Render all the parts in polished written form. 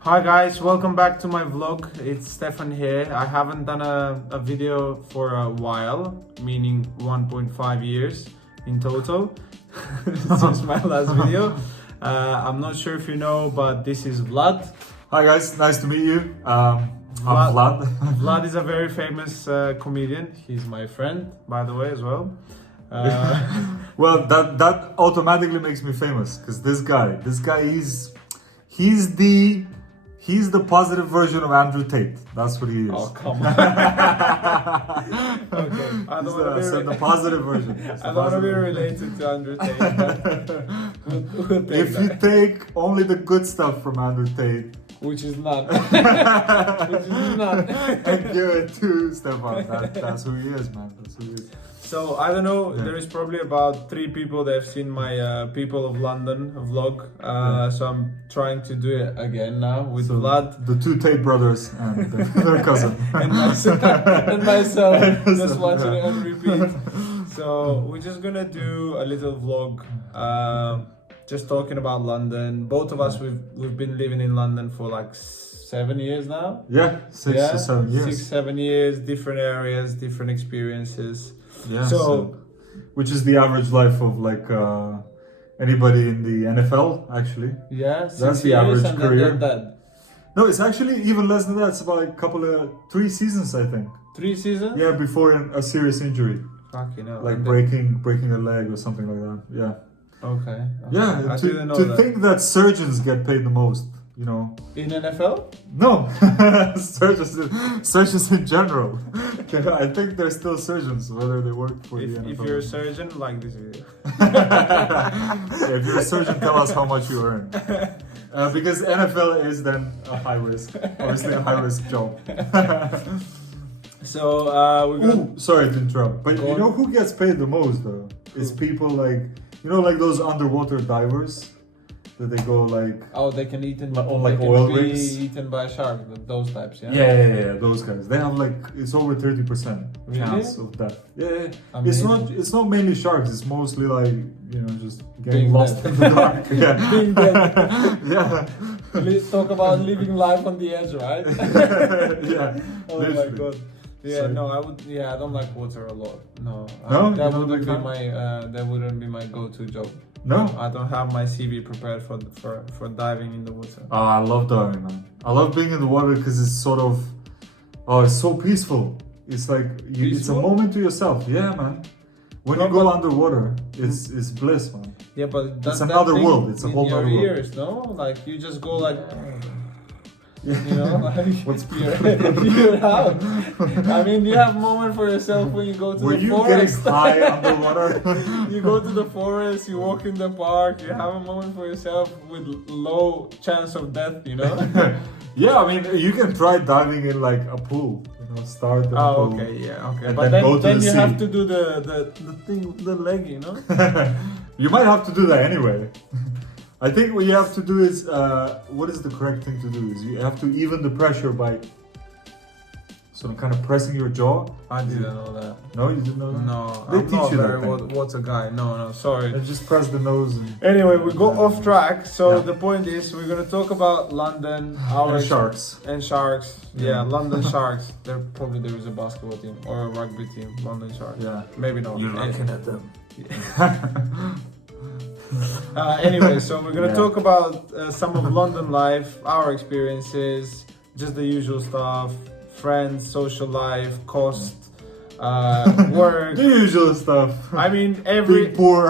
Hi guys, welcome back to my vlog. It's Stefan here. I haven't done a video for a while, meaning 1.5 years in total since my last video. I'm not sure if you know, but this is Vlad. Hi guys, nice to meet you. I'm Vlad. Vlad is a very famous comedian. He's my friend, by the way, as well. Well, that automatically makes me famous because this guy, he's the positive version of Andrew Tate. That's what he is. Oh, come on. Okay, I don't want to be the positive version. I don't want to be related to Andrew Tate. But If you take only the good stuff from Andrew Tate, which is not, which is not, and give it to Stefan, that's who he is, man. That's who he is. So I don't know. Yeah. There is probably about 3 people that have seen my People of London vlog. So I'm trying to do it again now with Vlad The two Tate brothers and their cousin. and myself just watching it on repeat. So we're just gonna do a little vlog, just talking about London. Both of us we've been living in London for like 7 years now. Yeah, 6 to 7 years. 6, 7 years, different areas, different experiences. Yeah, So, which is the average life of like anybody in the NFL, actually. yeah, That's 6 the years average and career. then that. No, it's actually even less than that. It's about a couple of 3 seasons, I think. 3 seasons? Yeah, before a serious injury, Fucking hell. like And breaking a leg or something like that. Yeah. Okay. Yeah. I didn't know To that. think that surgeons get paid the most, you know. In NFL? No, surgeons in general. I think they're still surgeons, whether they work for the NFL. If you're a surgeon, like this video. If you're a surgeon, tell us how much you earn. Because NFL is then a high risk, obviously a high risk job. So we're gonna. Ooh, sorry to interrupt, but Go you on. know who gets paid the most though? It's people like, you know, like those underwater divers that they go like. Oh, they can eat in, On, like, they can oil be rigs? eaten by a shark. Those types, yeah. Yeah, those guys. They have like it's over 30% Really? chance of death. Yeah. Amazing. It's not mainly sharks. It's mostly like, you know, just getting Being lost dead. in the dark. Yeah. Being dead. Yeah. Talk about living life on the edge, right? Yeah. Oh my literally. god. Yeah, So- no, I would. Yeah, I don't like water a lot. No, No? that You don't wouldn't be like my. That wouldn't be my go-to job. No? I don't have my CV prepared for diving in the water. Oh, I love diving, man. I love being in the water because it's sort of, oh, it's so peaceful. It's like it's a Peaceful? moment to yourself. Yeah, man. When No, you go but- underwater, it's bliss, man. Yeah, but does It's another that thing world, it's a in whole your other world. ears, no? Like you just go like, you know, like What's you're out. I mean, you have moment for yourself when you go to Were the you forest. getting high underwater? You go to the forest, you walk in the park, you have a moment for yourself with low chance of death, you know? Yeah, I mean, you can try diving in like a pool. You know, start in a Oh, pool. okay, yeah, okay. And But then go to then the you sea. have to do the thing, the leg, you know? You might have to do that anyway. I think what you have to do is, what is the correct thing to do? Is you have to even the pressure by sort of kind of pressing your jaw. I didn't know that. No, you didn't know that? No, They I'm teach not you that very thing. what's a guy. No, sorry. And just press the nose. And Anyway, we got off track. So Yeah. the point is, we're gonna talk about London, our and sharks. and Sharks. Yeah, Yeah. London Sharks. There is a basketball team or a rugby team. London Sharks. Yeah. Maybe not. at them. Anyway, so we're gonna Yeah. talk about some of London life, our experiences, just the usual stuff, friends, social life, cost, work. The usual stuff. I mean, every Being poor.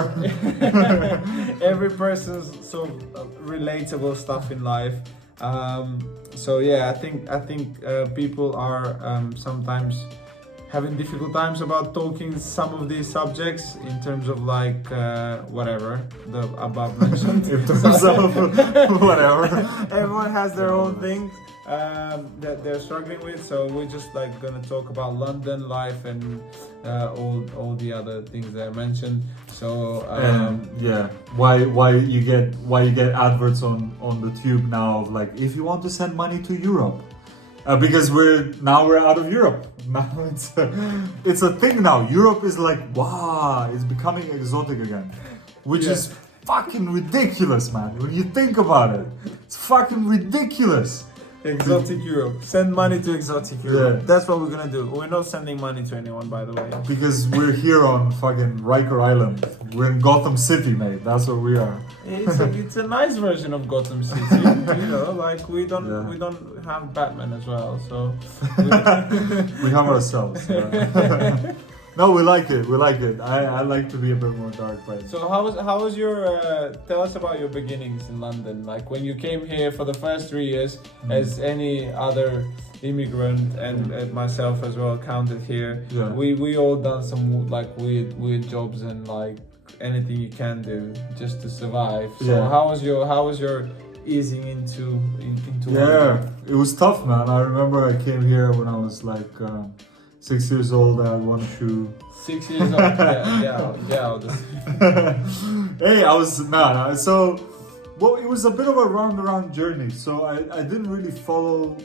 every person's sort of relatable stuff in life. So yeah, I think people are sometimes having difficult times about talking some of these subjects in terms of like whatever the above mentioned. In terms of whatever. Everyone has their own thing that they're struggling with, so we're just like gonna talk about London life and all the other things that I mentioned. So Yeah, why you get adverts on the tube now of like, if you want to send money to Europe, because we're out of Europe. Now it's a thing now. Europe is like, wow, it's becoming exotic again, which Yeah. is fucking ridiculous, man. When you think about it, it's fucking ridiculous. Exotic Europe. Send money to Exotic Europe. Yeah. That's what we're gonna do. We're not sending money to anyone, by the way. Because we're here on fucking Riker Island. We're in Gotham City, mate. That's where we are. It's a nice version of Gotham City. You know, like we don't have Batman as well, so We have ourselves. Yeah. No, we like it. We like it. I like to be a bit more dark, but So how was your? Tell us about your beginnings in London. Like when you came here for the first 3 years, as any other immigrant and myself as well counted here. Yeah. We all done some like weird jobs and like anything you can do just to survive. So Yeah. how was your easing into yeah, London? it was tough, man. I remember I came here when I was like 6 years old. I had one shoe. 6 years old. Yeah. Hey, I was nah. So, well, it was a bit of a round journey. So I didn't really follow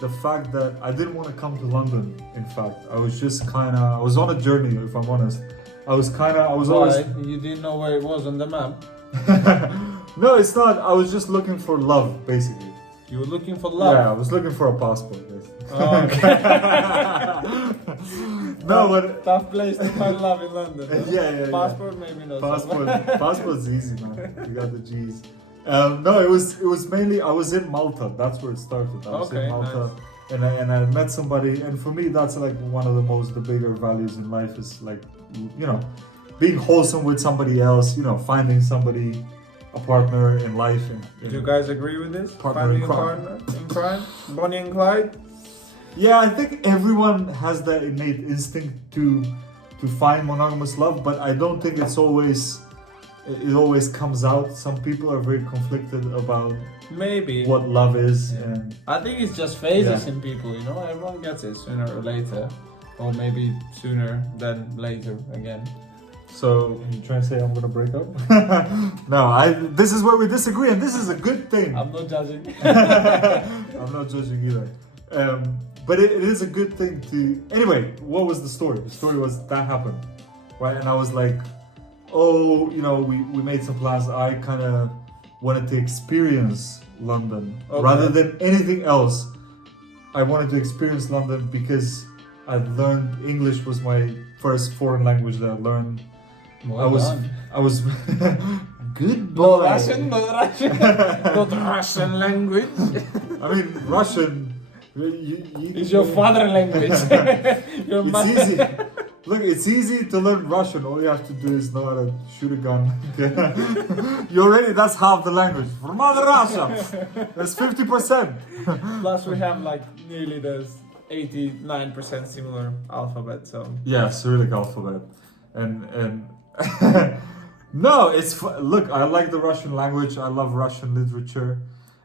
the fact that I didn't want to come to London. In fact, I was just kind of. I was on a journey, if I'm honest. I was Why? always. You didn't know where it was on the map? No, it's not. I was just looking for love, basically. You were looking for love? Yeah, I was looking for a passport, basically. Oh, okay. No, but Tough place to find love in London. Huh? yeah. Passport, maybe not. Passport's easy, man. You got the G's. No, it was mainly I was in Malta. That's where it started. I was Okay, in Malta, nice. and I met somebody, and for me, that's like one of the bigger values in life is like, you know, being wholesome with somebody else. You know, finding somebody, a partner in life. And Do you guys agree with this? Partner Finding in a crime. partner in crime? Bonnie and Clyde? Yeah, I think everyone has that innate instinct to find monogamous love, but I don't think it always comes out. Some people are very conflicted about Maybe. what love is, Yeah. and I think it's just phases Yeah. in people, you know? Everyone gets it sooner or later. Or maybe sooner than later again. so you trying to say I'm gonna break up? No, this is where we disagree, and this is a good thing. I'm not judging. I'm not judging either. But it is a good thing to. Anyway, what was the story? The story was that happened, right? And I was like, oh, you know, we made some plans. I kind of wanted to experience London rather than anything else. I wanted to experience London because I'd learned English was my first foreign language that I learned. Well done. I was good Not boy. Russian, not Russian language. I mean, Russian. It's your father language. Your It's mother. easy. Look, it's easy to learn Russian. All you have to do is know how to shoot a gun. That's half the language. From Mother Russia, that's 50%. Plus we have like nearly the 89% similar alphabet, so. Yeah, Cyrillic alphabet, and no, look. I like the Russian language. I love Russian literature.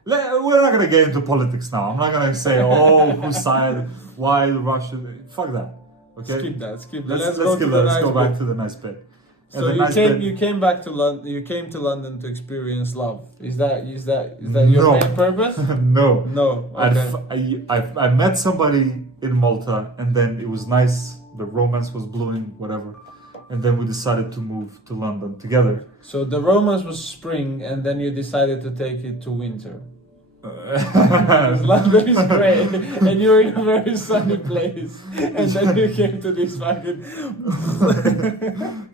We're not gonna get into politics now. I'm not gonna say, oh, whose side, why Russian. Fuck that. Okay. Skip that. Let's go back to the nice bit. And So the you came back to London. You came to London to experience love. Is that your No. main purpose? No. No. Okay. I met somebody in Malta, and then it was nice. The romance was blooming, whatever. And then we decided to move to London together. So the romance was spring, and then you decided to take it to winter. Because London is great, and you're in a very sunny place, and then you came to this fucking.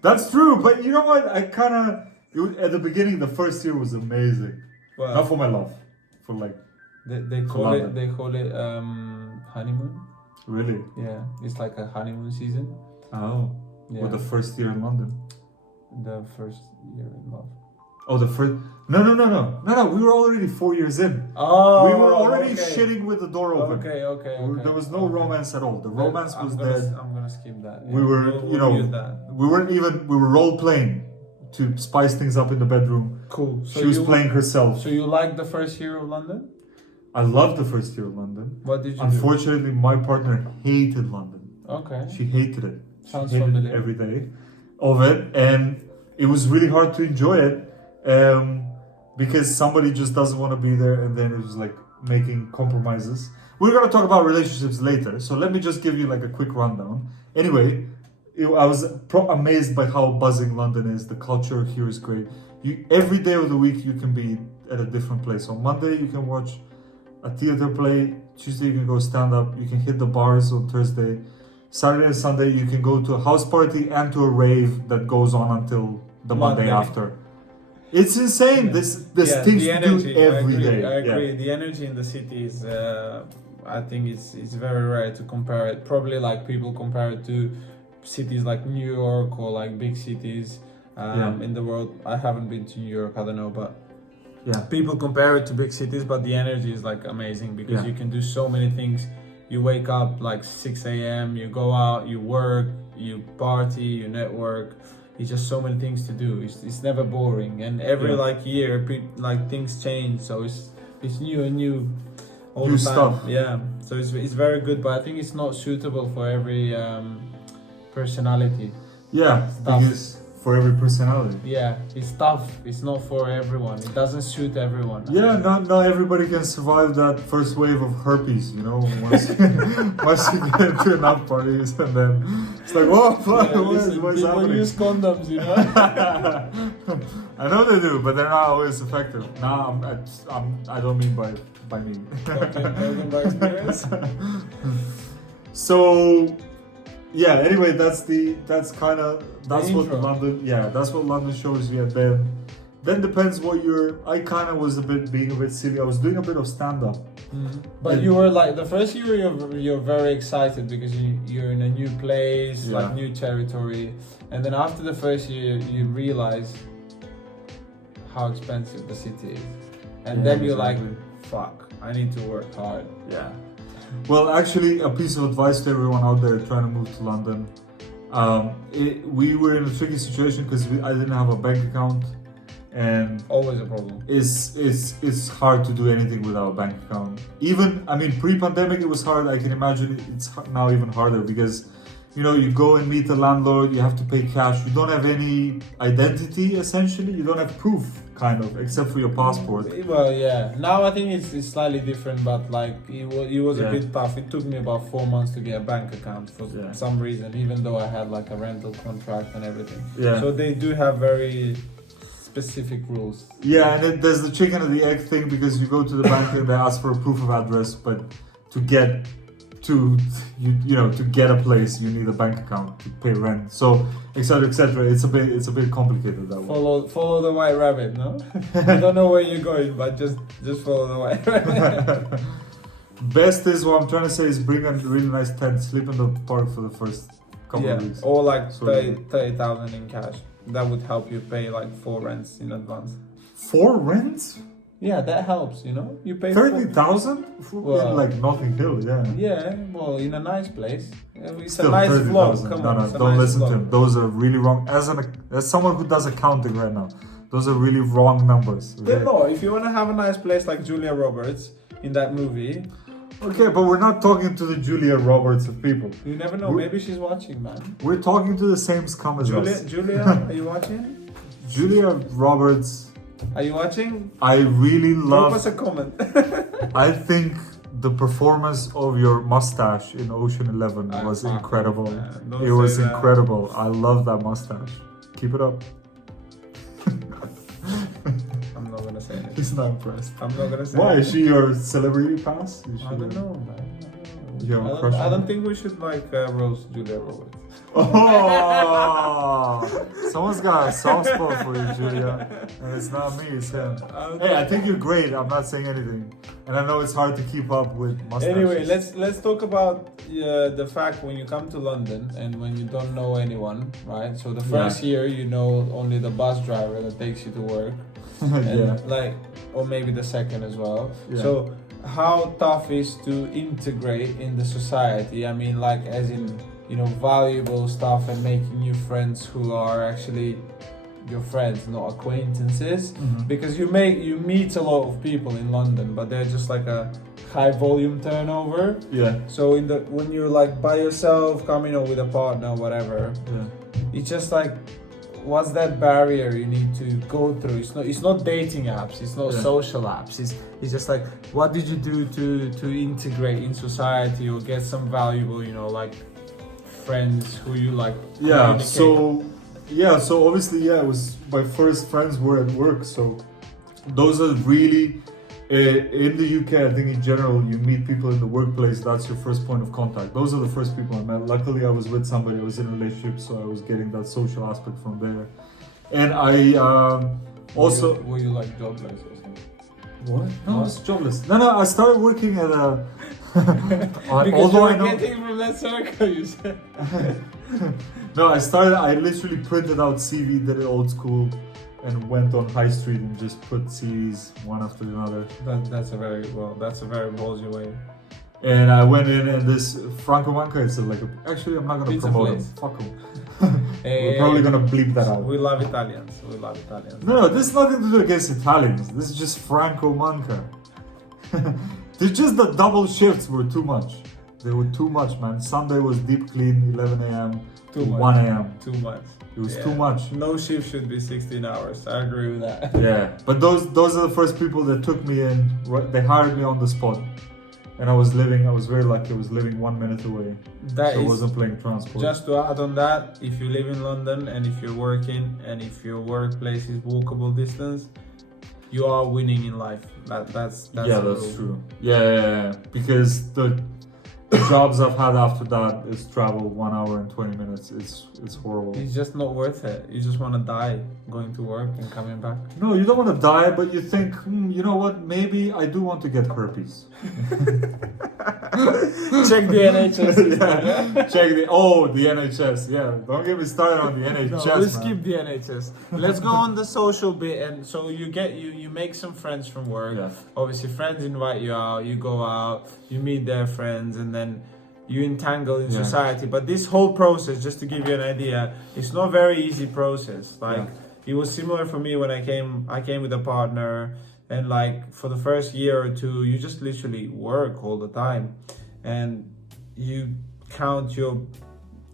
That's true, but you know what? At the beginning, the first year was amazing. Well, Not for my love, for like they call London. it honeymoon. really. Yeah, it's like a honeymoon season. Oh, Yeah, with the first year in London. the first year in love. Oh, the first. No. We were already 4 years in. Oh, We were already okay. shitting with the door open. Okay. There was no romance at all. The romance was I'm dead. gonna skip that. We were, We'll mute that. we were role playing to spice things up in the bedroom. Cool. So She was playing herself. So you liked the first year of London? I loved the first year of London. What did you Unfortunately, my partner hated London. do? Okay. She hated it. Sounds She hated familiar. every day of it, and it was really hard to enjoy it because somebody just doesn't want to be there, and then it was like making compromises. We're gonna talk about relationships later, so let me just give you like a quick rundown. Anyway, I was amazed by how buzzing London is. The culture here is great. every day of the week you can be at a different place. On Monday you can watch a theater play. Tuesday you can go stand up. You can hit the bars on Thursday. Saturday and Sunday you can go to a house party and to a rave that goes on until the Monday after. It's insane. There's things to do every day. I agree. The energy in the city is, I think it's very rare to compare it. Probably like people compare it to cities like New York or like big cities in the world. I haven't been to New York, I don't know, but people compare it to big cities, but the energy is like amazing because you can do so many things. You wake up like 6 a.m., you go out, you work, you party, you network. It's just so many things to do. It's never boring, and every like year, like things change. So it's new and new all the time. Stuff. Yeah. So it's very good, but I think it's not suitable for every personality. Yeah, because for every personality. Yeah, it's tough. It's not for everyone. It doesn't suit everyone. Yeah, not everybody can survive that first wave of herpes, you know, once you get into enough parties, and then it's like, whoa, what's people happening? use condoms, you know. I know they do, but they're not always effective. Now, I don't mean by me. Talking by experience. So, yeah. Anyway, that's what intro. London shows you. And then depends what I kind of was being a bit silly. I was doing a bit of stand up. But you were like the first year you're very excited because you're in a new place, like new territory, and then after the first year you realize how expensive the city is, and then you're like, fuck, I need to work hard. Yeah. Well, actually, a piece of advice to everyone out there trying to move to London. We were in a tricky situation because I didn't have a bank account, and always a problem. It's hard to do anything without a bank account. Pre-pandemic it was hard. I can imagine it's now even harder because, you go and meet the landlord. You have to pay cash. You don't have any identity. Essentially, you don't have proof, kind of, except for your passport. Well, yeah. Now I think it's slightly different, but like it was a bit tough. It took me about 4 months to get a bank account for some reason, even though I had like a rental contract and everything. Yeah. So they do have very specific rules. Yeah, and there's the chicken and the egg thing because you go to the bank and they ask for a proof of address, but to get a place you need a bank account to pay rent. So etc. It's a bit complicated that way. Follow the white rabbit, no? You don't know where you're going, but just follow the white rabbit. Best is what I'm trying to say is bring a really nice tent, sleep in the park for the first couple of weeks. Or like 30,000 in cash. That would help you pay like 4 rents in advance. 4 rents? Yeah, that helps, You pay 30,000? Well, in like Notting Hill, Yeah, well, in a nice place. It's Still a nice 30,000. vlog. Come on, don't listen to him. Those are really wrong. As someone who does accounting right now, those are really wrong numbers. Okay? No, if you want to have a nice place like Julia Roberts in that movie. Okay, but we're not talking to the Julia Roberts of people. You never know. Maybe she's watching, man. We're talking to the same scum as us. Julia, are you watching? Julia Roberts. Are you watching? I really love. Drop us a comment. I think the performance of your mustache in Ocean 11 was incredible. It was incredible. I love that mustache. Keep it up. I'm not gonna say it. He's not impressed. I'm not gonna say Why? it. Is she your celebrity pass? I don't know, man. You have a crush on I don't her? think we should roast Julia Roberts. Oh, someone's got a soft spot for you, Julia, and it's not me, it's him. Hey, I think you're great. I'm not saying anything, and I know it's hard to keep up with mustaches. Anyway, let's talk about the fact when you come to London and when you don't know anyone, right? So the first year you know only the bus driver that takes you to work, and or maybe the second as well. Yeah. So how tough is to integrate in the society? I mean, like as in, valuable stuff and making new friends who are actually your friends, not acquaintances. Because you meet a lot of people in London, but they're just like a high volume turnover. Yeah. So when you're like by yourself, coming or with a partner, or whatever. Yeah. It's just like, what's that barrier you need to go through? It's not dating apps, it's not social apps. It's just like, what did you do to integrate in society or get some valuable, like friends who you like. Yeah. So Yeah, so obviously, yeah, it was my first friends were at work. So those are really in the UK. I think in general, you meet people in the workplace. That's your first point of contact. Those are the first people I met. Luckily, I was with somebody. I was in a relationship, so I was getting that social aspect from there. And I also were you like jobless or something? what? No, I What? was jobless. No, I started working at a. Because you although were I know. getting from that circle, you said. No, I literally printed out CV, did it old school, and went on high street and just put CVs one after another. That's a very ballsy way. And I went in, and this Franco Manca, it's like actually I'm not gonna Pizza promote place. him. Fuck him. Hey, We're probably gonna bleep that out. We love Italians. We love Italians. No, this is nothing to do against Italians. This is just Franco Manca. There's just the double shifts were too much. They were too much, man. Sunday was deep clean, 11 a.m. to Too much. 1 a.m. Too much. It was Yeah. too much. No shift should be 16 hours. I agree with that. Yeah, but those are the first people that took me in. They hired me on the spot, and I was very lucky. I was living 1 minute away, That so I is wasn't playing transport. just to add on that. If you live in London and if you're working and if your workplace is walkable distance, you are winning in life. That's yeah, the that's rule. true. Yeah, because the jobs I've had after that is travel 1 hour and 20 minutes. It's horrible. It's just not worth it. You just want to die going to work and coming back. No, you don't want to die, but you think, you know what? Maybe I do want to get herpes. Check the NHS. Yeah. Check the NHS. Yeah, don't get me started on the NHS. No, let's man. skip the NHS. Let's go on the social bit, and so you make some friends from work. Yeah. Obviously, friends invite you out. You go out, you meet their friends, and then you entangle in Yeah. society. But this whole process, just to give you an idea, it's not a very easy process. Like it was similar for me when I came with a partner. And like for the first year or two, you just literally work all the time, and you count your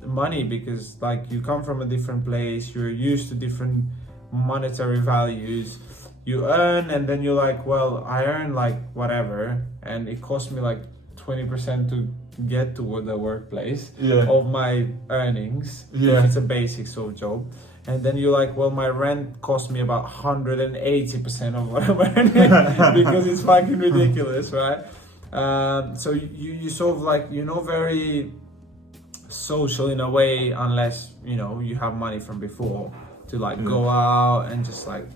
money because like you come from a different place, you're used to different monetary values. You earn, and then you're like, well, I earn like whatever, and it cost me like 20% to get to the workplace of my earnings. If it's a basic sort of job. And then you're like, well, my rent cost me about 180% of what I'm earning because it's fucking ridiculous, right? So you sort of like, very social in a way, unless, you have money from before to like go out and just like,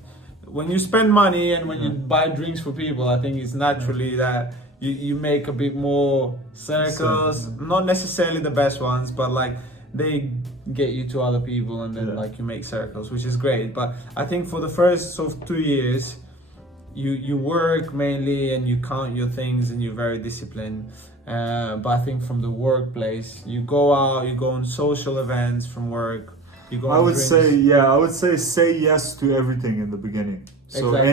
when you spend money and when you buy drinks for people, I think it's naturally that you make a bit more circles, not necessarily the best ones, but like, they get you to other people, and then like you make circles, which is great. But I think for the first sort of 2 years, you work mainly and you count your things and you're very disciplined. But I think from the workplace, you go out, you go on social events from work. You go. I would say yes to everything in the beginning. So Exactly.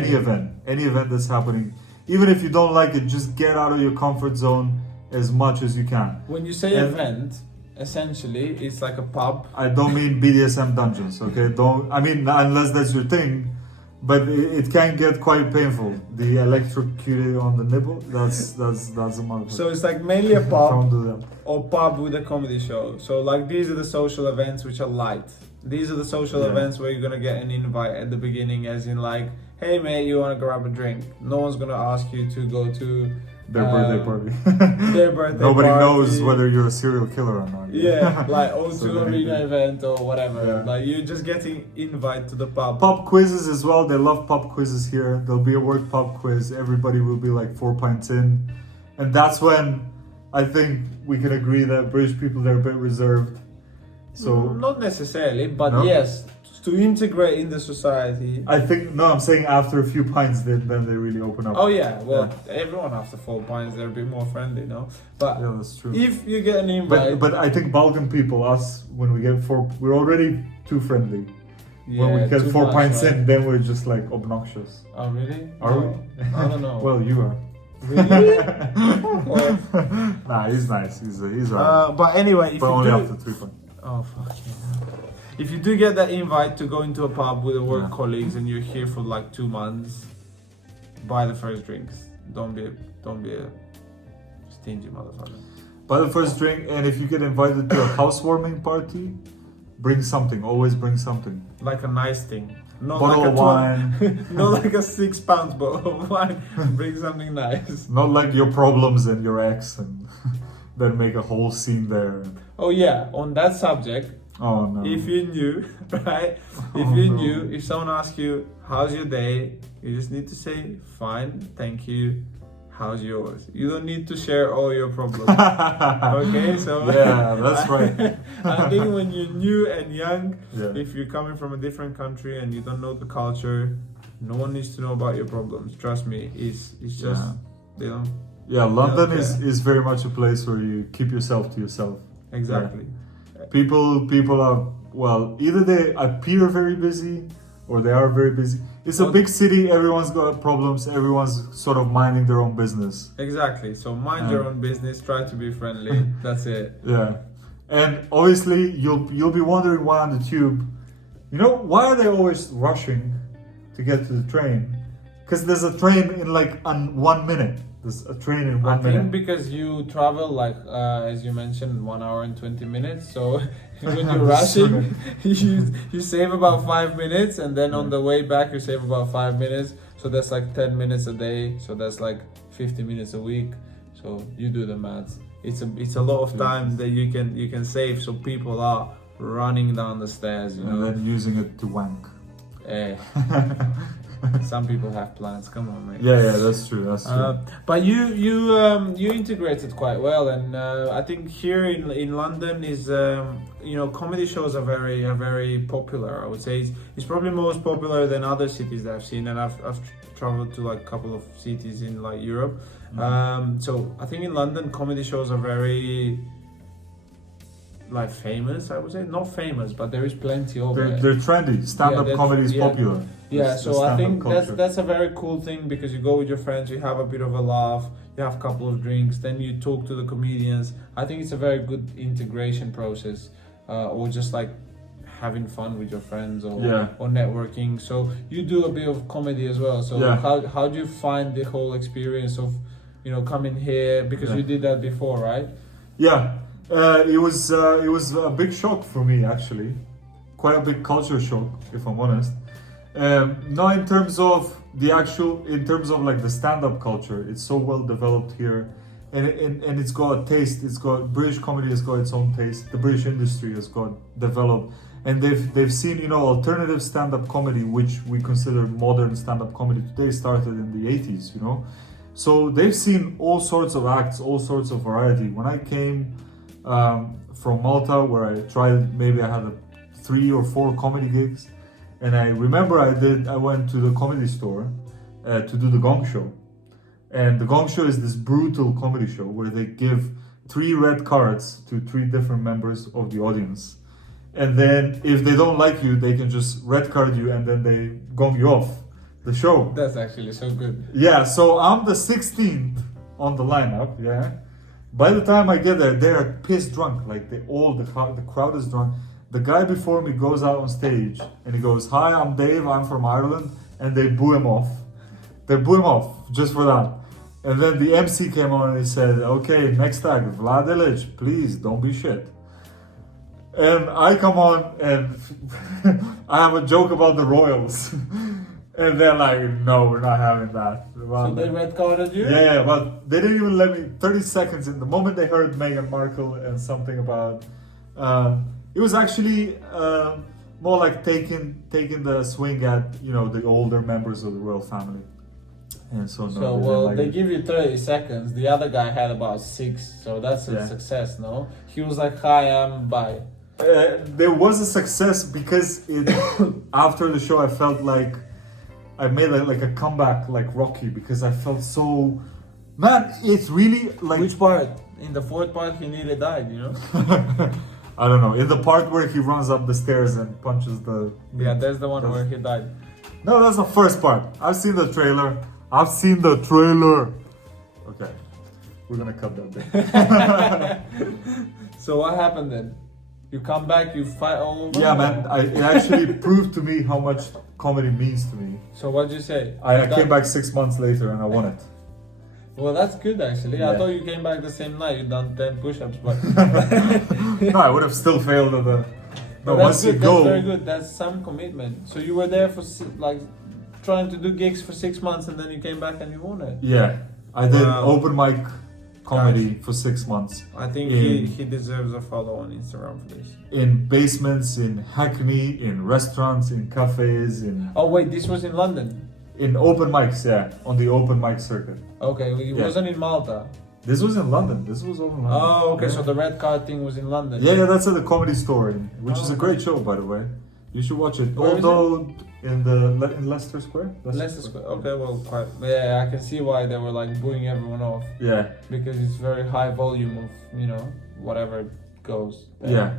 any event that's happening, even if you don't like it, just get out of your comfort zone as much as you can. When you say event, essentially it's like a pub. I don't mean BDSM dungeons, okay? Unless that's your thing, but it can get quite painful. The electrocuted on the nipple, that's a motherfucker. So it's like mainly a pub Don't do that. or pub with a comedy show. So like these are the social events which are light. These are the social events where you're gonna get an invite at the beginning, as in like, hey mate, you wanna grab a drink? No one's gonna ask you to go to Their birthday party. their birthday Nobody party. knows whether you're a serial killer or not. Yeah, like O2 So Arena they- event or whatever. Yeah. Like you're just getting invite to the pub. Pub quizzes as well. They love pub quizzes here. There'll be a work pub quiz. Everybody will be like 4 pints in. And that's when I think we can agree that British people, they're a bit reserved. So Not necessarily, but No? yes, to integrate in the society. I think, no, I'm saying after a few pints, then they really open up. Oh yeah, well, everyone after 4 pints, they're a bit more friendly, no? But Yeah, that's true. if you get an invite, But I think Balkan people, us, when we get we're already too friendly. When we get too 4 much, pints right? in, then we're just like obnoxious. Oh really? Are we? I don't know. Well, you are. Really? Or- Nah, he's nice. He's alright. but anyway, if But you only do, after 3 pints. oh fuck yeah. If you do get that invite to go into a pub with the work Yeah. colleagues and you're here for like 2 months, buy the first drinks. Don't be a stingy motherfucker. Buy the first drink, and if you get invited to a housewarming party, bring something. Always bring something. Like a nice thing. Not Bottle like of a wine. not like a 6 pounds bottle of wine. Bring something nice. Not like your problems and your ex, and then make a whole scene there. Oh yeah, on that subject, Oh no. if you knew, right? If Oh, you no. knew, if someone asks you, how's your day? You just need to say, fine, thank you. How's yours? You don't need to share all your problems. Okay, so Yeah, that's right. I think when you're new and young, Yeah. if you're coming from a different country and you don't know the culture, no one needs to know about your problems. Trust me, it's just Yeah. they don't Yeah, London Okay. is very much a place where you keep yourself to yourself. exactly. People are, well, either they appear very busy or they are very busy. It's a Well- big city, everyone's got problems, everyone's sort of minding their own business. Exactly. So mind your own business. Try to be friendly. That's it. Yeah. And obviously you'll be wondering why on the tube, you know, why are they always rushing to get to the train? Because there's a train in like 1 minute. There's a train in I 1 think minute. because you travel like as you mentioned 1 hour and 20 minutes. So when you're That's rushing, you save about 5 minutes, and then on the way back you save about 5 minutes. So that's like 10 minutes a day. So that's like 50 minutes a week. So you do the maths. It's a lot of time that you can save. So people are running down the stairs. You And know. then using it to wank. Eh, some people have plans. Come on, mate. Yeah, that's true. That's true. But you integrated quite well, and I think here in London is comedy shows are very popular. I would say it's probably most popular than other cities that I've seen, and I've traveled to like a couple of cities in like Europe. So I think in London comedy shows are very like famous. I would say not famous, but there is plenty of it. They're trendy. Stand-up Yeah, comedy is yeah. popular. Yeah, It's the so I stand-up think culture. that's a very cool thing, because you go with your friends, you have a bit of a laugh, you have a couple of drinks, then you talk to the comedians. I think it's a very good integration process, or just like having fun with your friends, or Yeah. or networking. So you do a bit of comedy as well. So Yeah. how do you find the whole experience of coming here, because Yeah. you did that before, right? Yeah, it was a big shock for me actually, quite a big culture shock if I'm honest. Not in terms of in terms of like the stand-up culture, it's so well developed here, and it's got a taste. It's got British comedy has got its own taste. The British industry has got developed, and they've seen alternative stand-up comedy, which we consider modern stand-up comedy today, started in the 80s. So they've seen all sorts of acts, all sorts of variety. When I came from Malta, where I tried, maybe I had 3 or 4 comedy gigs, and I remember I went to the comedy store to do the Gong Show, and the Gong Show is this brutal comedy show where they give 3 red cards to 3 different members of the audience, and then if they don't like you, they can just red card you, and then they gong you off the show. That's actually so good. Yeah, so I'm the 16th on the lineup, yeah. By the time I get there, they're pissed drunk. Like the crowd is drunk. The guy before me goes out on stage and he goes, "Hi, I'm Dave, I'm from Ireland," and they boo him off. They boo him off just for that. And then the MC came on and he said, "Okay, next act, Vlad, please don't be shit." And I come on and I have a joke about the royals. And they're like, "No, we're not having that." So they red carded you? Yeah, but they didn't even let me 30 seconds in. The moment they heard Meghan Markle and something about, it was actually more like taking the swing at the older members of the royal family. And so no, So they didn't well, like they it. give you 30 seconds. The other guy had about 6, so that's a Yeah. success, no? He was like, "Hi, I'm bi." There was a success because after the show I felt like I made like a comeback like Rocky, because I felt so, man, it's really like, Which part? In the 4th part, he nearly died, I don't know, in the part where he runs up the stairs and punches the Yeah, there's the one where he died. No, that's the first part. I've seen the trailer. Okay, we're gonna cut that bit. So what happened then? You come back, you fight all over? Yeah, man, it actually proved to me how much comedy means to me. So what'd you say? I You came done- back 6 months later and I won it. Well, that's good actually. I Yeah. thought you came back the same night. You done 10 push-ups, but No, I would have still failed at the No, That's once you good. go, That's very good. That's some commitment. So you were there for like trying to do gigs for 6 months, and then you came back and you won it. yeah, I did Wow. open mic comedy for 6 months I think In- he deserves a follow on Instagram for this. in basements, in Hackney, in restaurants, in cafes, Oh wait, this was in London. in open mics. Yeah, on the open mic circuit. Okay, it Yeah. wasn't in Malta. This was in London. This was all in London. Oh, okay. Yeah. So the red card thing was in London. Yeah, that's at the Comedy Store, which Oh, is a okay. great show, by the way. You should watch it. Where is Although in Leicester Square. Leicester Square. Okay, well, quite. Yeah, I can see why they were like booing everyone off Yeah, because it's very high volume of whatever goes. there. yeah.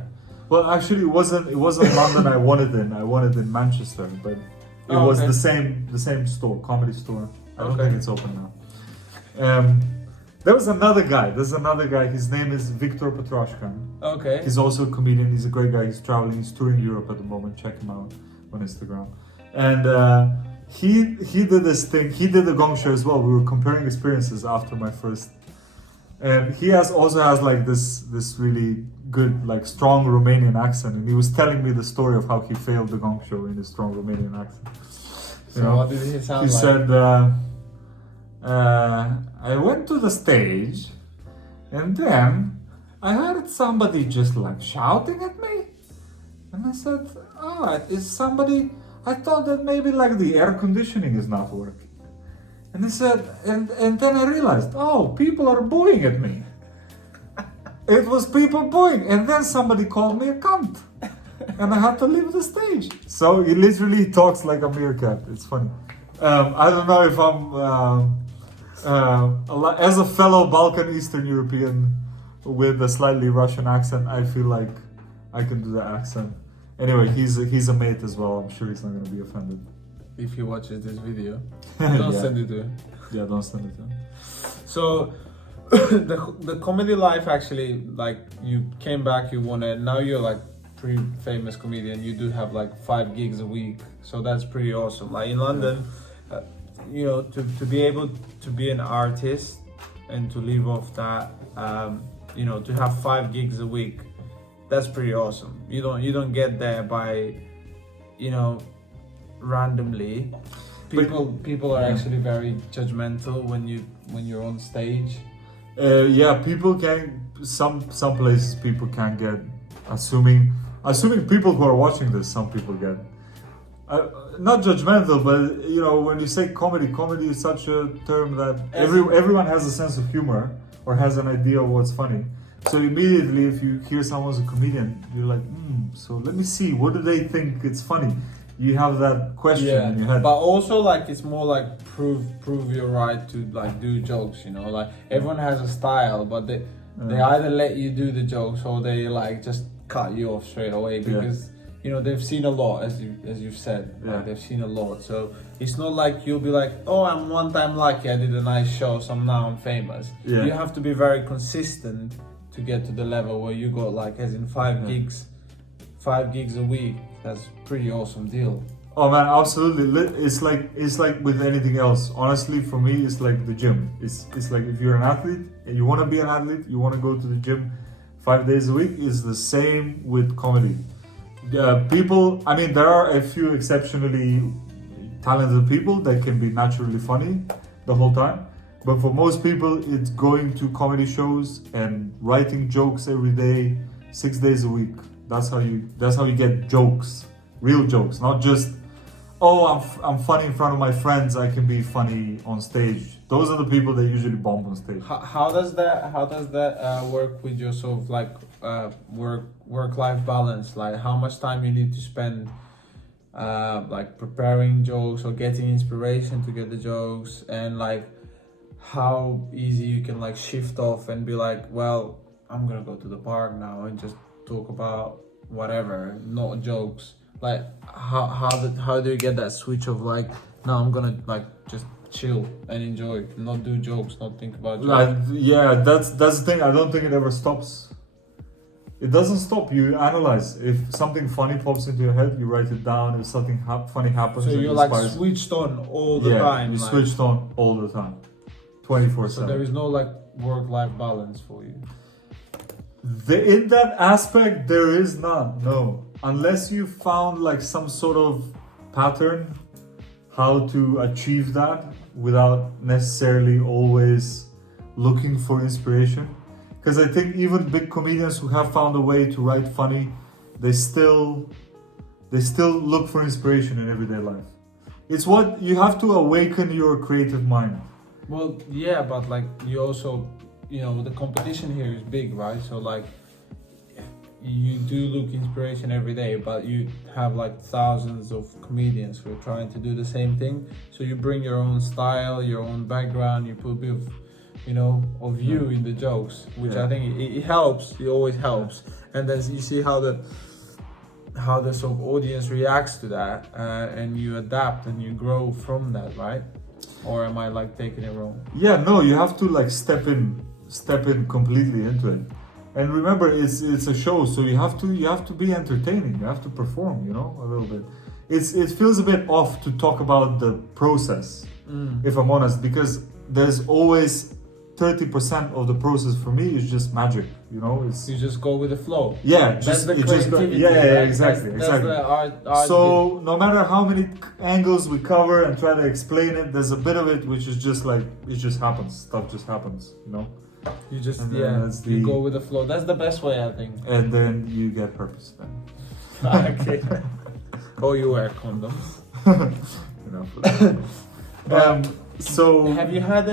Well, actually, it wasn't London. I won it in Manchester, but it Oh, was okay. the same store, Comedy Store. I don't Okay. think it's open now. There was another guy. There's another guy. His name is Victor Petrashkan. Okay. He's also a comedian. He's a great guy. He's traveling. He's touring Europe at the moment. Check him out on Instagram. And he did this thing. He did the Gong Show as well. We were comparing experiences after my first. And he also has like this really good, like strong Romanian accent. And he was telling me the story of how he failed the Gong Show in his strong Romanian accent. So what did he sound He like? said, I went to the stage, and then I heard somebody just like shouting at me. And I said, is somebody, I thought that maybe like the air conditioning is not working. And he said, and then I realized, people are booing at me. It was people booing, and then somebody called me a cunt. And I had to leave the stage. So he literally talks like a meerkat. It's funny. I don't know if I'm, as a fellow Balkan Eastern European with a slightly Russian accent, I feel like I can do the accent. Anyway, he's a mate as well. I'm sure he's not going to be offended. If he watches this video, don't Yeah. send it to him. Yeah, don't send it to him. So the comedy life actually, like you came back, you won it. Now you're like pretty famous comedian. You do have like 5 gigs a week, so that's pretty awesome. Like in London, to be able to be an artist and to live off that, to have 5 gigs a week, that's pretty awesome. You don't get there by, randomly. People are actually very judgmental when you're on stage. Yeah, people can. Some places people can get. Assuming people who are watching this, some people get. Not judgmental, but when you say comedy is such a term that everyone has a sense of humor or has an idea of what's funny. So immediately, if you hear someone's a comedian, you're like, so let me see, what do they think it's funny? You have that question in your head. But also like it's more like prove your right to like do jokes, like everyone has a style, but they either let you do the jokes or they like just cut you off straight away because they've seen a lot, as you've said. Like, they've seen a lot, so it's not like you'll be like, I'm one time lucky, I did a nice show, so now I'm famous. You have to be very consistent to get to the level where you got like as in 5 gigs a week. That's pretty awesome deal. Oh man, absolutely. It's like with anything else. Honestly, for me, it's like the gym. It's like if you're an athlete and you want to be an athlete, you want to go to the gym 5 days a week. It's the same with comedy. There are a few exceptionally talented people that can be naturally funny the whole time. But for most people, it's going to comedy shows and writing jokes every day, 6 days a week. That's how you get jokes, real jokes, not just, I'm funny in front of my friends, I can be funny on stage. Those are the people that usually bomb on stage. How does that work with your sort of like work-life balance? Like how much time you need to spend like preparing jokes or getting inspiration to get the jokes, and like how easy you can like shift off and be like, well, I'm gonna go to the park now and just talk about whatever, not jokes. Like how do you get that switch of like, no, I'm gonna like just chill and enjoy, not do jokes, not think about jokes. That's the thing. I don't think it ever stops. It doesn't stop. You analyze. If something funny pops into your head, you write it down. If something funny happens, So it you're like inspires. switched on all the time. You like, switched on all the time, 24/7. So there is no like work-life balance for you. In that aspect, there is none. No, unless you found like some sort of pattern how to achieve that without necessarily always looking for inspiration. Because I think even big comedians who have found a way to write funny, they still look for inspiration in everyday life. It's what you have to awaken your creative mind. Well, yeah, but like you also, the competition here is big, right? So like you do look inspiration every day, but you have like thousands of comedians who are trying to do the same thing. So you bring your own style, your own background, you put a bit of, of you in the jokes, which I think it helps. It always helps, and then you see how the sort of audience reacts to that, and you adapt and you grow from that, right? Or am I like taking it wrong? Yeah, no, you have to like step in completely into it. And remember, it's a show, so you have to be entertaining. You have to perform, a little bit. It feels a bit off to talk about the process, if I'm honest, because there's always 30% of the process for me is just magic. It's you just go with the flow. Yeah, that's the creativity. Exactly. That's the art so no matter how many angles we cover and try to explain it, there's a bit of it which is just like it just happens. Stuff just happens. You just you go with the flow. That's the best way, I think. And then you get herpes then. Okay. Or you wear condoms. So have you had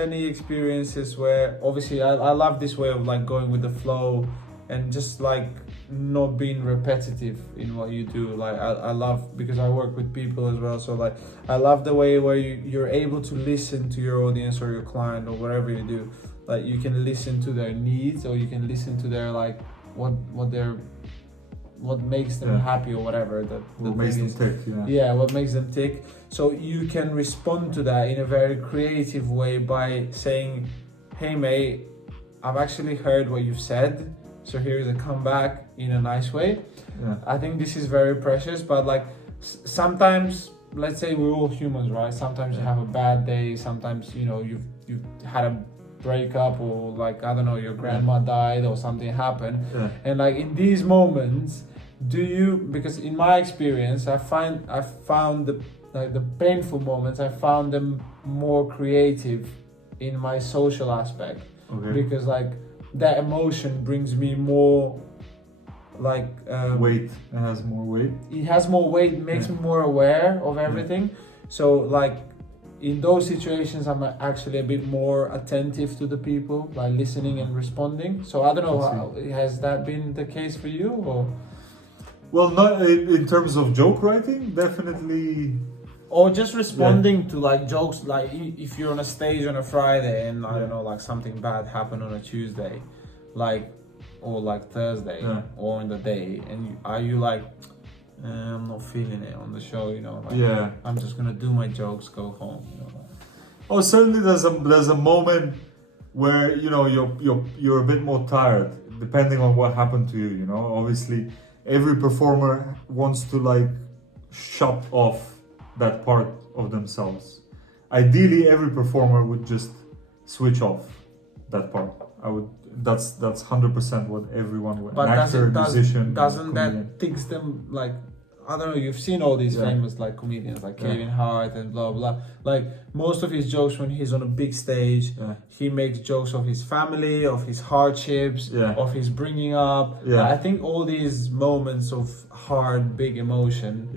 any experiences where obviously I love this way of like going with the flow and just like not being repetitive in what you do. Like I love, because I work with people as well, so like I love the way where you're able to listen to your audience or your client or whatever you do. Like you can listen to their needs, or you can listen to their like what makes them happy or whatever. What makes them tick, what makes them tick. So you can respond to that in a very creative way by saying, hey mate, I've actually heard what you've said, so here's a comeback in a nice way. I think this is very precious, but like sometimes, let's say we're all humans, right? Sometimes you have a bad day, sometimes you've had a breakup, or like I don't know, your grandma died or something happened, and like in these moments, because in my experience I found the painful moments, I found them more creative in my social aspect, because like that emotion brings me more like weight. It has more weight, makes me more aware of everything. So like in those situations, I'm actually a bit more attentive to the people, by listening and responding. So I don't know, has that been the case for you? Or? Well, not in terms of joke writing, definitely. Or just responding to like jokes, like if you're on a stage on a Friday and I don't know, like something bad happened on a Tuesday, like, or like Thursday, or in the day, and are you like, I'm not feeling it on the show, like, I'm just gonna do my jokes, go home, Oh, certainly there's a moment where you're a bit more tired, depending on what happened to you. Obviously every performer wants to like shut off that part of themselves. Ideally every performer would just switch off that part. That's 100% what everyone would. But an actor, musician, doesn't comedian. that takes them like, I don't know, you've seen all these famous like comedians like Kevin Hart and blah blah. Like most of his jokes when he's on a big stage, he makes jokes of his family, of his hardships, of his bringing up. I think all these moments of hard, big emotion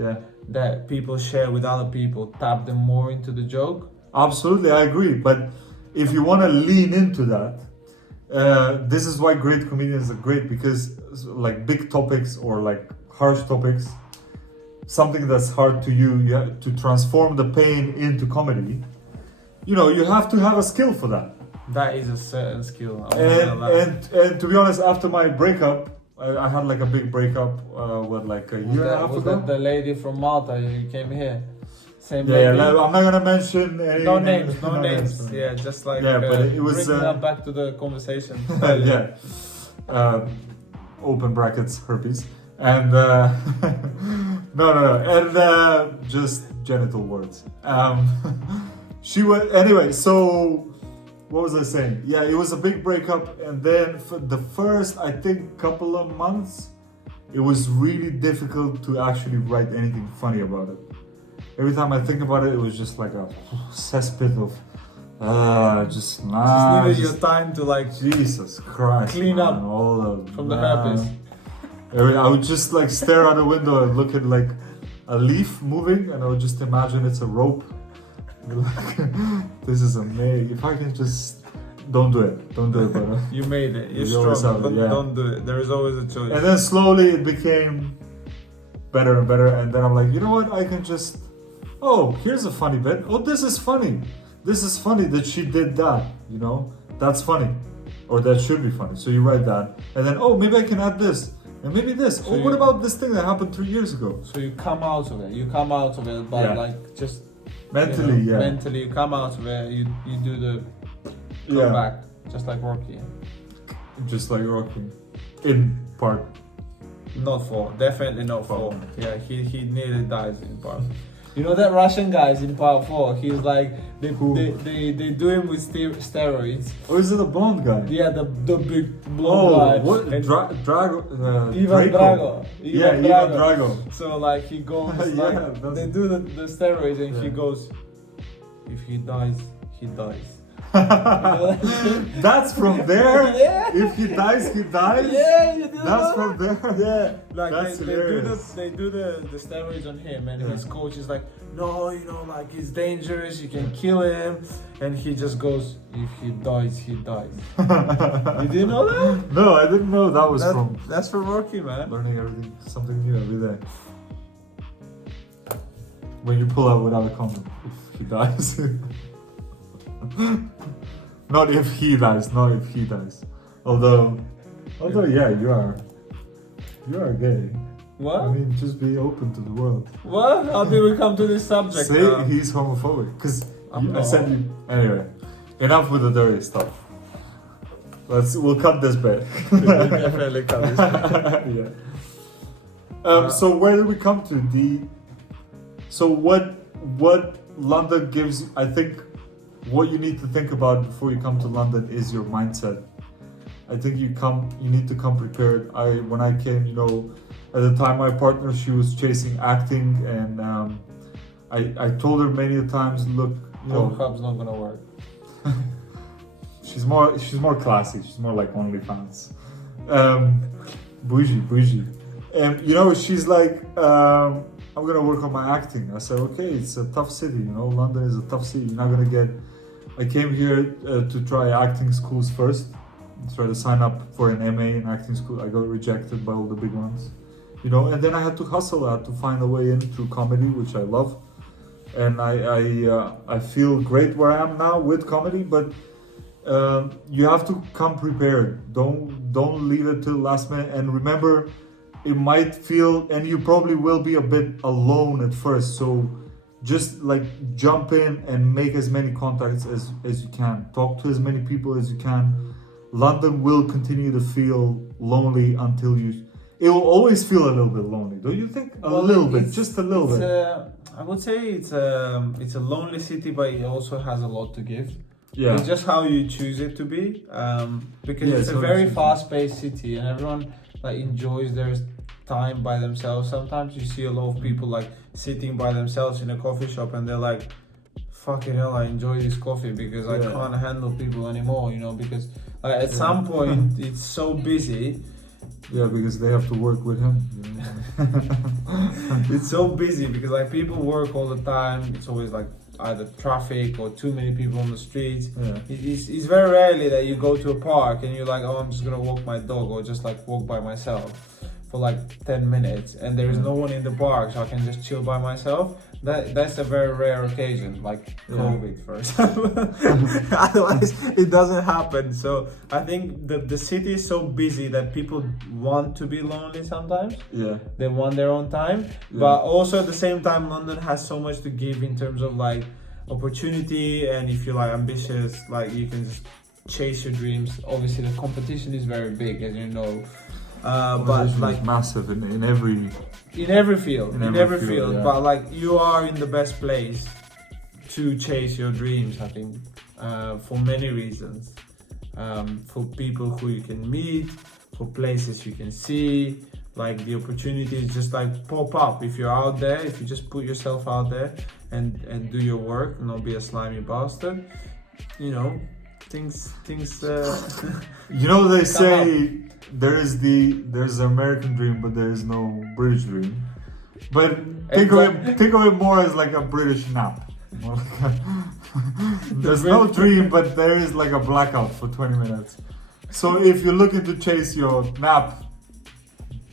that people share with other people tap them more into the joke. Absolutely, I agree. But if you want to lean into that, this is why great comedians are great, because like big topics or like harsh topics, something that's hard to you have to transform the pain into comedy. You have to have a skill for that. That is a certain skill. And to be honest, after my breakup, I had like a big breakup. Like a year and a half ago? Was that the lady from Malta who came here? Same lady? I'm not gonna mention any names. No names. Yeah, just like but it was bring that back to the conversation. Open brackets herpes and no, and just genital words. She was anyway. So what was I saying? Yeah, it was a big breakup, and then for the first, I think, couple of months, it was really difficult to actually write anything funny about it. Every time I think about it, it was just like a cesspit of, just needed your time to like Jesus Christ, clean man, up all the, from the herpes. I would just like stare out the window and look at like a leaf moving, and I would just imagine it's a rope. Like, this is amazing. If I can just don't do it, brother. You made it. You're You always strong. have it, yeah. Don't do it. There is always a choice. And then slowly it became better and better, and then I'm like, you know what? I can just, oh, here's a funny bit. Oh, this is funny. This is funny that she did that. You know, that's funny, or that should be funny. So you write that, and then oh, maybe I can add this. And maybe this. So what about this thing that happened 3 years ago? So you come out of it. You come out of it, but Yeah. like just Mentally, you know, yeah. Mentally, you come out of it. You do the Yeah. comeback, just like Rocky. Just like Rocky. In part. Not 4. Definitely not 4. Four. Yeah, he nearly dies in part. You know that Russian guys in part 4. He's like they do him with steroids. Or is it a blonde guy? Yeah, the big blonde guy. What? And Drago? Ivan Drago. Ivan Drago. So like he goes, Yeah, like, that's- they do the steroids, and he Yeah. goes, if he dies, he dies. That's from there? Yeah. If he dies, he dies? Yeah, you do That's know from that? there? Yeah, like That's hilarious. they do the steroids on him, and Yeah. his coach is like, no, you know, like he's dangerous, you can kill him, and he just goes, if he dies, he dies. You didn't know that? No, I didn't know that was from That's from Rocky, man. learning everything, something new every day. When you pull out without a condom, if he dies. Not if he dies, not if he dies. Although yeah, you are gay. What? I mean, just be open to the world. What? How did we come to this subject? Say now? he's homophobic, because I'm I not. said you. Anyway, enough with the dirty stuff. We'll cut this bit. We'll definitely cut this. Yeah. So where did we come to? So what London gives? I think what you need to think about before you come to London is your mindset. I think you need to come prepared. When I came, you know, at the time my partner, she was chasing acting, and I told her many times, look, you know, Pornhub's not gonna work. she's more classy. She's more like OnlyFans. Bougie. And you know, she's like, I'm gonna work on my acting. I said, okay, it's a tough city, you know, London is a tough city. You're not gonna get. I came here to try acting schools first, try to sign up for an MA in acting school. I got rejected by all the big ones, you know, and then I had to hustle. I had to find a way in through comedy, which I love, and I feel great where I am now with comedy. But you have to come prepared. Don't leave it till the last minute. And remember, it might feel, and you probably will be a bit alone at first. So just like jump in and make as many contacts as you can. Talk to as many people as you can. London will continue to feel lonely until you. It will always feel a little bit lonely, don't you think? A little bit, just a little bit. I would say it's a lonely city, but it also has a lot to give. Yeah. It's just how you choose it to be, because Yeah, it's so a very it's- fast-paced city, and everyone like enjoys their time by themselves. Sometimes you see a lot of people like sitting by themselves in a coffee shop, and they're like, "Fucking hell, I enjoy this coffee because I Yeah. can't handle people anymore." You know, because at some point it's so busy. Yeah, because they have to work with him. You know? It's so busy because like people work all the time. It's always like either traffic or too many people on the streets. Yeah. It's very rarely that you go to a park and you're like, oh, I'm just gonna walk my dog or just like walk by myself for like 10 minutes and there is no one in the park, so I can just chill by myself. That's a very rare occasion, like COVID, for example. Otherwise, it doesn't happen. So I think the city is so busy that people want to be lonely sometimes. Yeah. They want their own time, but also at the same time, London has so much to give in terms of like opportunity, and if you're like ambitious, like you can just chase your dreams. Obviously, the competition is very big, as you know. But like massive in every field, yeah. But like you are in the best place to chase your dreams, I think. for many reasons. For people who you can meet, for places you can see, like the opportunities just like pop up if you're out there, if you just put yourself out there and do your work, not be a slimy bastard. You know, things You know, they Come say there's the American dream, but there is no British dream. But think of it more as like a British nap. More like there's no dream, but there is like a blackout for 20 minutes. So if you're looking to chase your nap,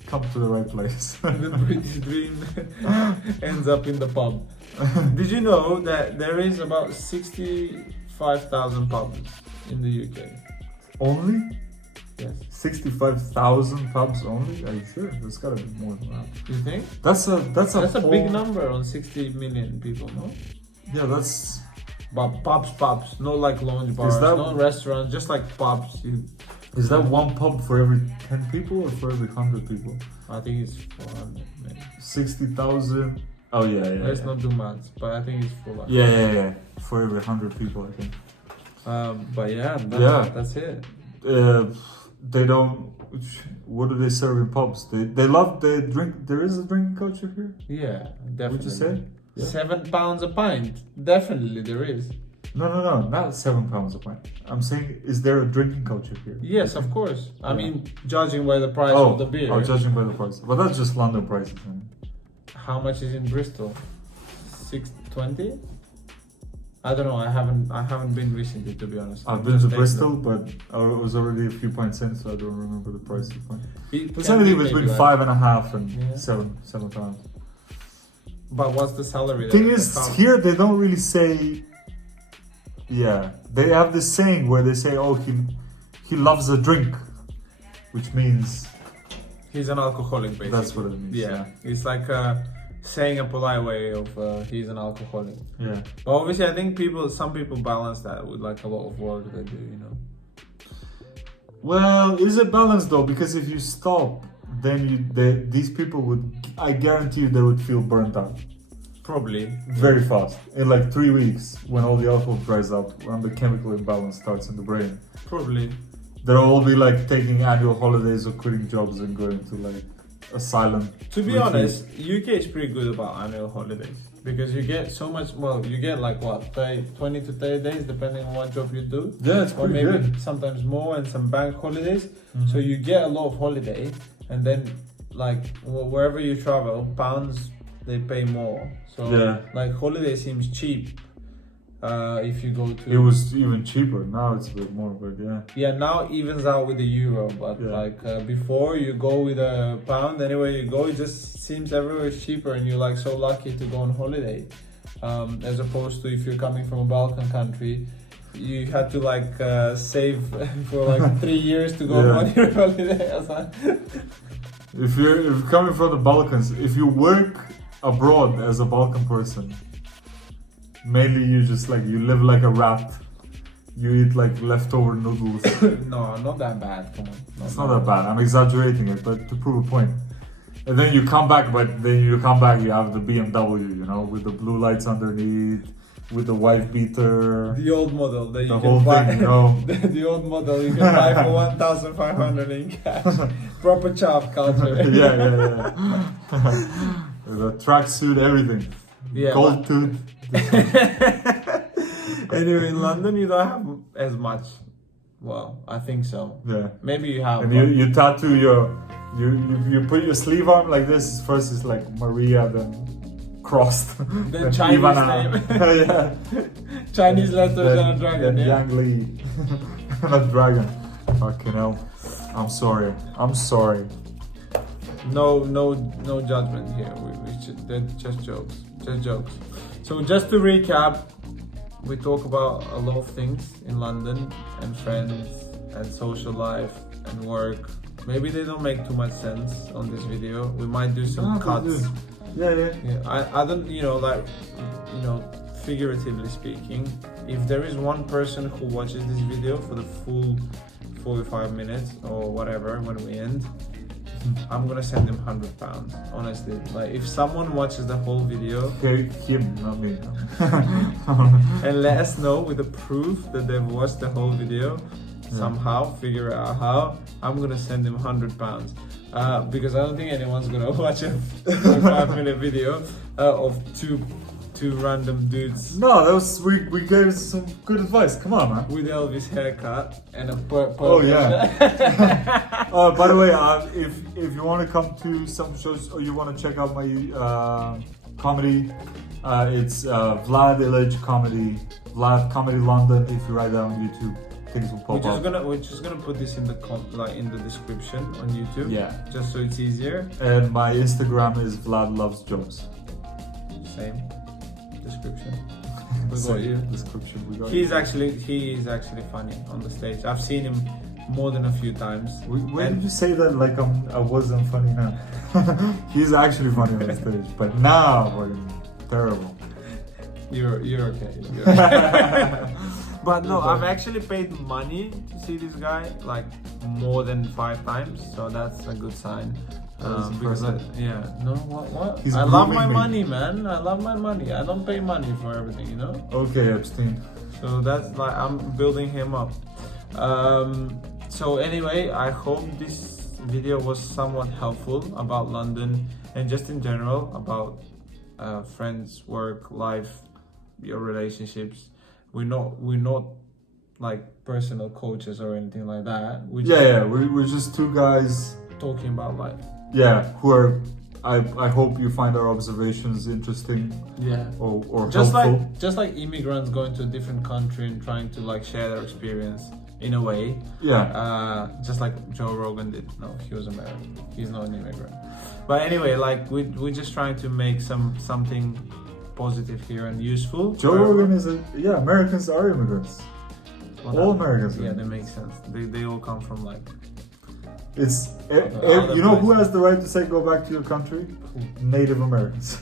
come to the right place. The British dream ends up in the pub. Did you know that there is about 65,000 pubs in the UK? Only? Yes. 65,000 pubs only? Are you sure? There's gotta be more than that. You think? That's a a big number on 60 million people, no? Yeah, that's. But pubs, not like lounge bars, not restaurants, just like pubs. Is that one pub for every 10 people or for every 100 people? I think it's 400 maybe. 60,000. Oh yeah. Let's not do maths, but I think it's 400. Yeah. For every 100 people, I think. But yeah, that's it. They don't. What do they serve in pubs? They love the drink. There is a drinking culture here. Yeah, definitely. Would you say? Yeah. £7 a pint. Definitely there is. No, not £7 a pint. I'm saying, is there a drinking culture here? Yes, of course. I mean, judging by the price of the beer. Oh, judging by the price. But that's just London prices. How much is in Bristol? 6.20? I don't know. I haven't been recently, to be honest. I've been to Bristol, but it was already a few pints in, so I don't remember the price of the pint. It's anything between £5.5 and £7. But what's the salary? Thing is, here they don't really say. Yeah, they have this saying where they say, "Oh, he loves a drink," which means he's an alcoholic, basically. That's what it means. Yeah, it's like saying a polite way of he's an alcoholic. Yeah. But obviously, I think some people balance that with like a lot of work they do. You know. Well, is it balanced though? Because if you stop, then these people would, I guarantee you, they would feel burnt out. Probably. Very fast. In like 3 weeks, when all the alcohol dries up, when the chemical imbalance starts in the brain. Probably. They'll all be like taking annual holidays or quitting jobs and going to like a silent To be retreat. honest, UK is pretty good about annual holidays. Because you get so much, you get like what, 20 to 30 days depending on what job you do. Yeah, it's or pretty maybe good. sometimes more, and some bank holidays. Mm-hmm. So you get a lot of holiday, and then like wherever you travel, pounds they pay more. So like holiday seems cheap if you go to. It was even cheaper. Now it's a bit more, but yeah. Yeah, now it evens out with the euro, but like before you go with a pound, anywhere you go, it just seems everywhere is cheaper, and you're like so lucky to go on holiday. As opposed to if you're coming from a Balkan country, you had to like save for like 3 years to go on your holiday. If you're coming from the Balkans, if you work abroad as a Balkan person, mainly you just like, you live like a rat. You eat like leftover noodles. No, not that bad. Come on. It's not that bad. I'm exaggerating it, but to prove a point. And then you come back, but then you come back, you have the BMW, you know, with the blue lights underneath, with the wife beater. The old model that you whole can buy. thing, you know. The old model you can buy for 1,500 in cash. Proper chav culture. Yeah. The tracksuit, everything. Yeah. Gold tooth. Anyway, in London you don't have as much. Well, I think so. Yeah. Maybe you have. And you tattoo you put your sleeve on like this. First it's like Maria, then crossed. Then Chinese Ivana. name. Yeah. Chinese letters and a dragon. Then Yeah. Yang Li. And a dragon. Fucking hell. I'm sorry. No judgment here. They're just jokes. So just to recap, we talk about a lot of things in London, and friends, and social life, and work. Maybe they don't make too much sense on this video. We might do some cuts. Yeah. I don't, figuratively speaking, if there is one person who watches this video for the full 45 minutes or whatever when we end, I'm gonna send him £100. Honestly, like if someone watches the whole video Him, not me. and let us know with the proof that they've watched the whole video, somehow figure out how, I'm gonna send him £100. Because I don't think anyone's gonna watch a 5-minute video of two random dudes No, that was we gave some good advice. Come on, man. with Elvis haircut and a Oh yeah. By the way, if you want to come to some shows or you want to check out my comedy, it's Vlad Illich Comedy, Vlad Comedy London. If you write that on YouTube, things will pop up. We're just gonna put this in the in the description on YouTube. Yeah. Just so it's easier. And my Instagram is Vlad Loves Jokes. Same description. We got Same you. description. We got He you. is actually funny on the stage. I've seen him more than a few times. Why And- did you say that like I wasn't funny now? He's actually funny on the stage, but now fucking terrible. You're okay. You're okay. But no, I've actually paid money to see this guy like more than 5 times, so that's a good sign. That's Because impressive. no, what? He's I love grooming my me. money, man. I love my money. I don't pay money for everything, you know. Okay, Epstein. So that's like I'm building him up. So anyway, I hope this video was somewhat helpful about London and just in general about friends, work, life, your relationships. We're not like personal coaches or anything like that. We're just We're just two guys. talking about life. Yeah, who are. I hope you find our observations interesting Yeah. or Just helpful. like immigrants going to a different country and trying to like share their experience in a way. Yeah. Just like Joe Rogan did. No, he was American. He's not an immigrant. But anyway, like we're just trying to make something positive here and useful. Joe Rogan is Americans are immigrants. Well, All that- Americans. Yeah, that makes sense. They all come from like It's Other you know who places. has the right to say go back to your country? Native Americans.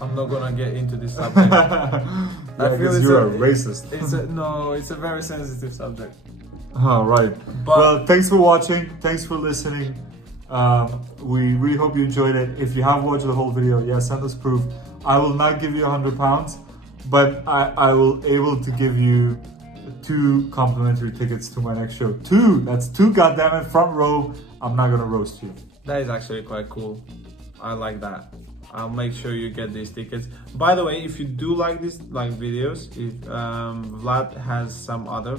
I'm not gonna get into this subject. Yeah, feel because it's you're a- a racist. It's a very sensitive subject. Oh, right. But- Well, thanks for watching. Thanks for listening. We really hope you enjoyed it. If you have watched the whole video, send us proof. I will not give you £100, but I will able to give you 2 complimentary tickets to my next show. 2! That's 2, goddammit, front row. I'm not gonna roast you. That is actually quite cool. I like that. I'll make sure you get these tickets. By the way, if you do like these videos, if Vlad has some other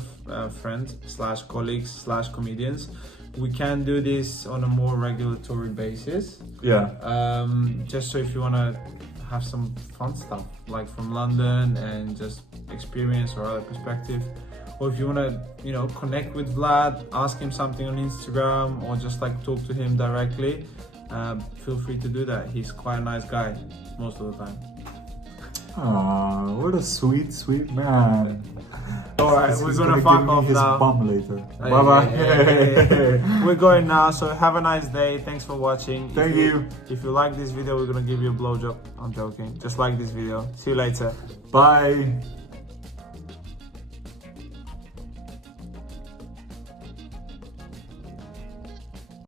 friends / colleagues / comedians, we can do this on a more regulatory basis. Yeah. Just so if you wanna have some fun stuff like from London and just experience or other perspective, or if you want to connect with Vlad, ask him something on Instagram or just like talk to him directly, feel free to do that. He's quite a nice guy most of the time. Aw, what a sweet man. Alright, He's we're gonna gonna fuck give me off his now. bum later. Hey, Bye bye. hey. We're going now, so have a nice day. Thanks for watching. Thank you. If you like this video, we're gonna give you a blowjob. I'm joking. Just like this video. See you later. Bye.